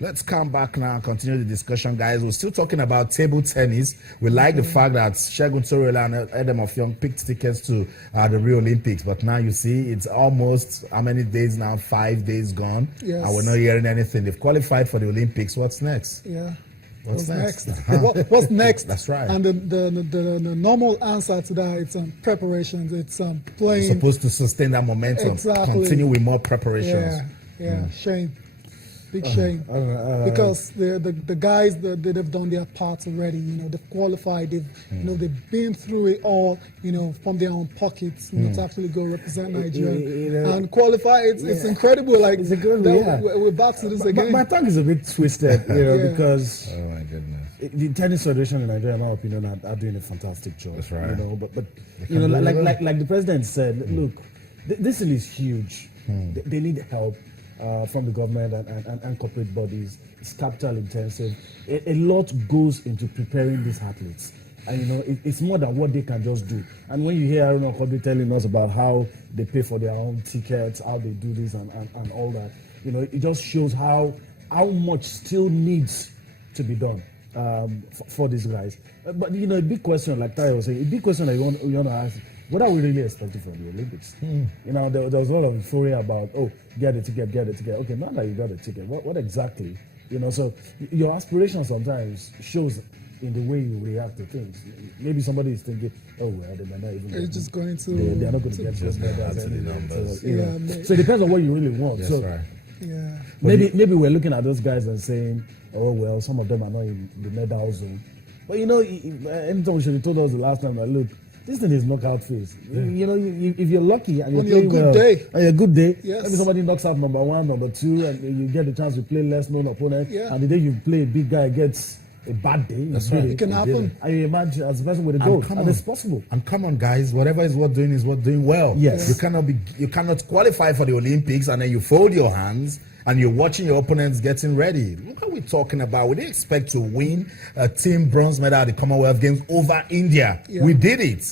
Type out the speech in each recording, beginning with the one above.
Let's come back now and continue the discussion, guys. We're still talking about table tennis. We like the fact that Segun Toriola and Adam of Young picked tickets to the Rio Olympics, but now you see it's almost how many days now? 5 days gone. Yes. And we're not hearing anything. They've qualified for the Olympics. What's next? Yeah. What's next? What's next? That's right. And the normal answer to that, it's preparations. It's playing. You're supposed to sustain that momentum. Exactly. Continue with more preparations. Yeah. Shame. Big shame. Because the guys they've done their parts already. They've qualified. They've been through it all. From their own pockets. To actually go represent Nigeria and qualify. It's incredible. Like it's incredible. We're back to this again. My tongue is a bit twisted, because Oh my goodness. the tennis federation in Nigeria, in my opinion, are doing a fantastic job. That's right. But like the president said, look, this thing is huge. They need help. From the government and corporate bodies. It's capital intensive. A lot goes into preparing these athletes. And it's more than what they can just do. And when you hear Aaron Okobi telling us about how they pay for their own tickets, how they do this and all that, it just shows how much still needs to be done for these guys. But a big question, like Tayo was saying, a big question that you want to ask. What are we really expecting from the Olympics? There was a lot of euphoria about, get a ticket. Okay, now that you got a ticket, what exactly? So your aspiration sometimes shows in the way you react to things. Maybe somebody is thinking, they might not even. They're just going to. They're not going to get those medals. Numbers. So it depends on what you really want. That's right. Yeah. Maybe we're looking at those guys and saying, some of them are not in the medal zone. But anytime should have told us the last time that look. This thing is knockout phase. If you're lucky and you're playing well, on your good day, maybe somebody knocks out number 1, number 2, and you get the chance to play less known opponent. And the day you play, a big guy gets a bad day. That's right. It can happen. And you imagine as a person with a goal, and it's possible. And come on, guys, whatever is worth doing well. Yes. You cannot qualify for the Olympics and then you fold your hands and you're watching your opponents getting ready. Look what we're talking about. We didn't expect to win a team bronze medal at the Commonwealth Games over India. We did it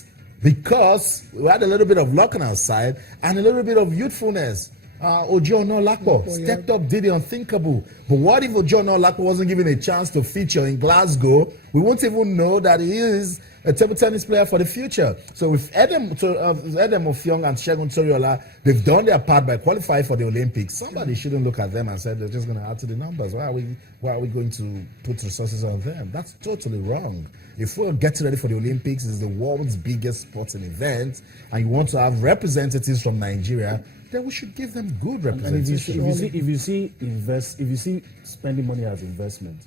because we had a little bit of luck on our side and a little bit of youthfulness. Ojo Onolapo stepped up, did the unthinkable. But what if Ojo Onolapo wasn't given a chance to feature in Glasgow? We won't even know that he is a table tennis player for the future. So with Adam of Young and Segun Toriola, they've done their part by qualifying for the Olympics. Somebody shouldn't look at them and say they're just going to add to the numbers. Why are we going to put resources on them? That's totally wrong. If we're getting ready for the Olympics, it's the world's biggest sporting event, and you want to have representatives from Nigeria, then we should give them good representation. If you see spending money as investment,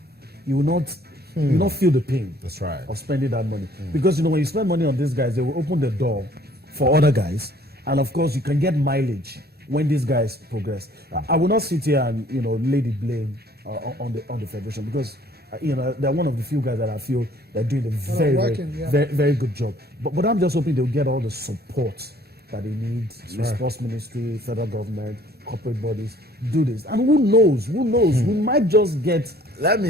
you will not feel the pain. That's right. Of spending that money. Because when you spend money on these guys, they will open the door for other guys, and of course you can get mileage when these guys progress. I will not sit here and lay the blame on the federation, because they're one of the few guys that I feel they're doing a very good job. But I'm just hoping they'll get all the support that they need. Sports ministry, federal government, corporate bodies do this. And who knows? We might just get. Let's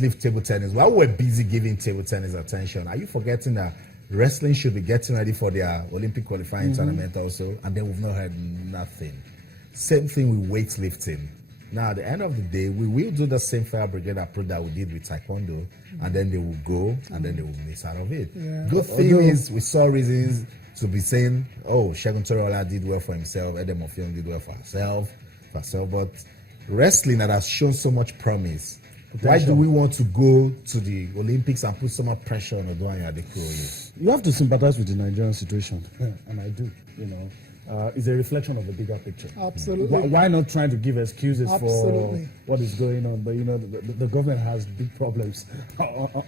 leave table tennis. While we're busy giving table tennis attention, are you forgetting that wrestling should be getting ready for their Olympic qualifying tournament also? And then we've not heard nothing. Same thing with weightlifting. Now, at the end of the day, we will do the same fire brigade approach that we did with Taekwondo, and then they will go, and then they will miss out of it. Good thing is, we saw reasons to be saying, Segun Toriola did well for himself, Adam of Young did well for herself, but wrestling that has shown so much promise, why do we want to go to the Olympics and put so much pressure on Oduanya Adekunle? You have to sympathize with the Nigerian situation, and I do, It's a reflection of the bigger picture. Absolutely. Why not trying to give excuses for what is going on? But the government has big problems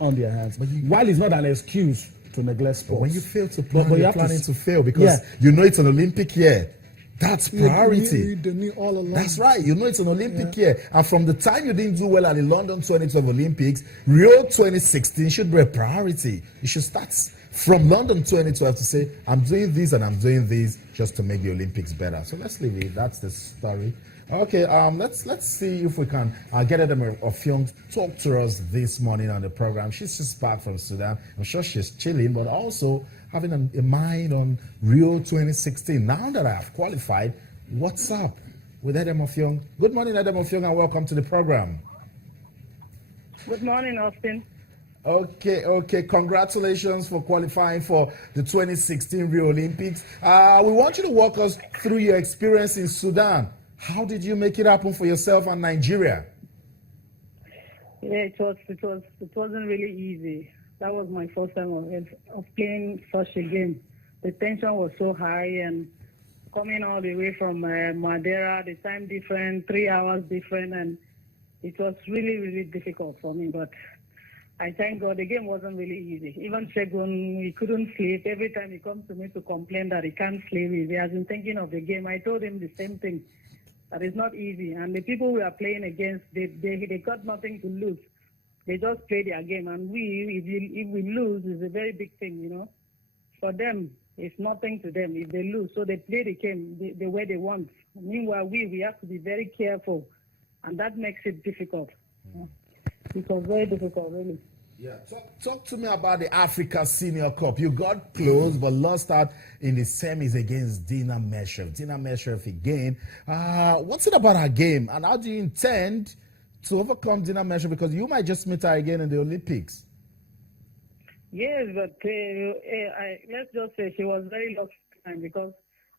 on their hands. While it's not an excuse to neglect sports. But when you fail to plan, you're planning to fail, because it's an Olympic year. That's priority. All along. That's right. It's an Olympic year. And from the time you didn't do well at the London 2012 Olympics, Rio 2016 should be a priority. You should start from London 2012 to say, I'm doing this and I'm doing this just to make the Olympics better. So let's leave it. That's the story. Okay, let's see if we can get Adam of Young talk to us this morning on the program. She's just back from Sudan. I'm sure she's chilling, but also having a mind on Rio 2016. Now that I have qualified, what's up? with Edem Offiong. Good morning, Edem Offiong, and welcome to the program. Good morning, Austin. Okay. Congratulations for qualifying for the 2016 Rio Olympics. We want you to walk us through your experience in Sudan. How did you make it happen for yourself and Nigeria? Yeah, it wasn't really easy. That was my first time of playing such a game. The tension was so high, and coming all the way from Madeira, the time different, 3 hours different, and it was really, really difficult for me. But I thank God the game wasn't really easy. Even Shegun, he couldn't sleep. Every time he comes to me to complain that he can't sleep, he has been thinking of the game. I told him the same thing, that it's not easy. And the people we are playing against, they got nothing to lose. They just play their game. And if we lose, it's a very big thing, you know. For them, it's nothing to them if they lose. So they play the game the way they want. Meanwhile, we have to be very careful. And that makes it difficult. It was very difficult, really. Yeah. Talk to me about the Africa Senior Cup. You got close, but lost out in the semis against Dina Meshev. Dina Meshev again. What's it about her game, and how do you intend to overcome Dina Meshev? Because you might just meet her again in the Olympics. Yes, but let's just say she was very lucky time because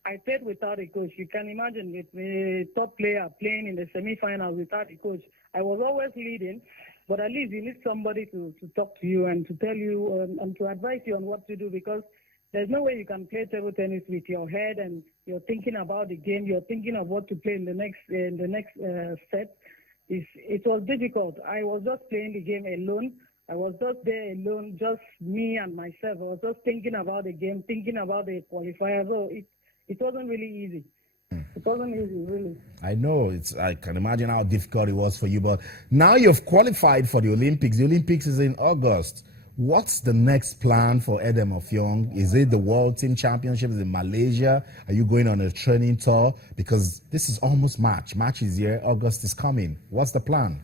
I played without a coach. You can imagine with the top player playing in the semi-finals without a coach. I was always leading, but at least you need somebody to talk to you and to tell you and to advise you on what to do, because there's no way you can play table tennis with your head and you're thinking about the game, you're thinking of what to play in the next set. It was difficult. I was just playing the game alone. I was just there alone, just me and myself. I was just thinking about the game, thinking about the qualifiers. So it wasn't really easy. It wasn't easy, really. I know. I can imagine how difficult it was for you. But now you've qualified for the Olympics. The Olympics is in August. What's the next plan for Edem Offiong? Is it the World Team Championships in Malaysia? Are you going on a training tour? Because this is almost March. March is here. August is coming. What's the plan?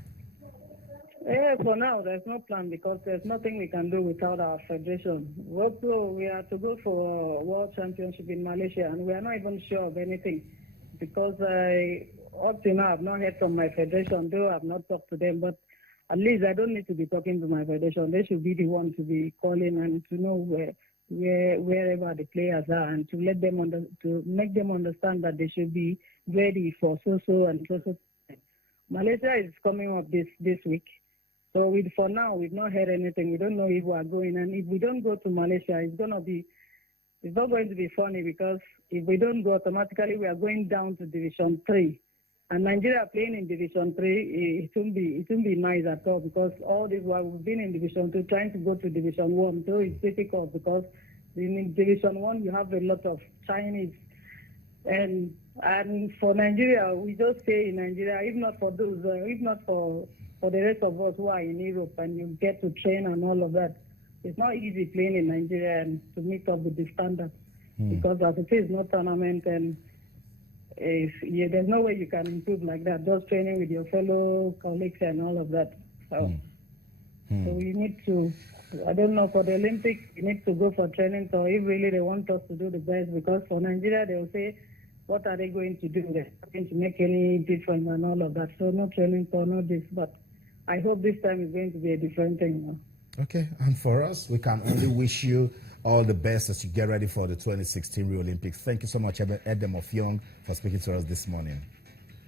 Yeah, for now, there's no plan because there's nothing we can do without our federation. We are to go for a World Championship in Malaysia, and we are not even sure of anything because up to now, I've not heard from my federation, though I've not talked to them, but at least I don't need to be talking to my federation. They should be the one to be calling and to know wherever the players are, and to let them to make them understand that they should be ready for so and so. Malaysia is coming up this week. So for now, we've not heard anything. We don't know if we are going. And if we don't go to Malaysia, it's not going to be funny, because if we don't go, automatically we are going down to Division 3. And Nigeria playing in Division 3, it won't be nice at all, because all this while we've been in Division 2, trying to go to Division 1. So it's difficult because in Division 1, you have a lot of Chinese. And for Nigeria, we just stay in Nigeria, if not for the rest of us who are in Europe, and you get to train and all of that. It's not easy playing in Nigeria and to meet up with the standards, because as it is no tournament, and there's no way you can improve like that, just training with your fellow colleagues and all of that. So we need to, I don't know, for the Olympics, we need to go for training. So if really they want us to do the best, because for Nigeria, they'll say, what are they going to do? They're not going to make any difference and all of that. So no training for no this, but I hope this time is going to be a different thing. Okay, and for us, we can only wish you all the best as you get ready for the 2016 Rio Olympics. Thank you so much, Edem Offiong, for speaking to us this morning.